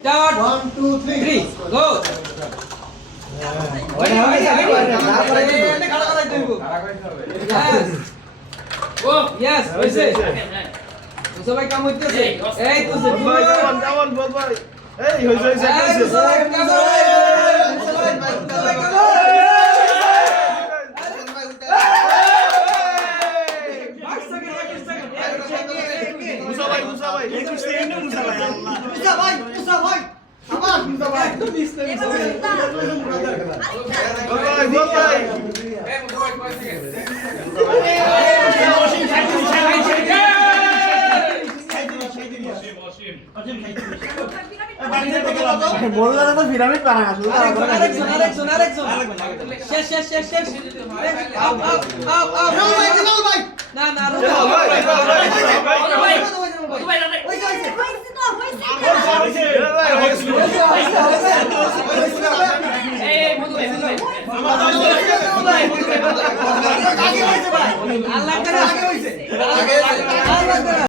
Start. 1, 2, 3. Go. Yes. হইছে সবাই কাম হইতেছে এই তো সে ভাই যেমন বল ভাই এই হইছে সবাই কাম মুসা ভাই মুসা ভাই বল ভাই বললা তো পিরামিড পারা না শুধু আরেকজন শেষ আপ না না আল্লাহ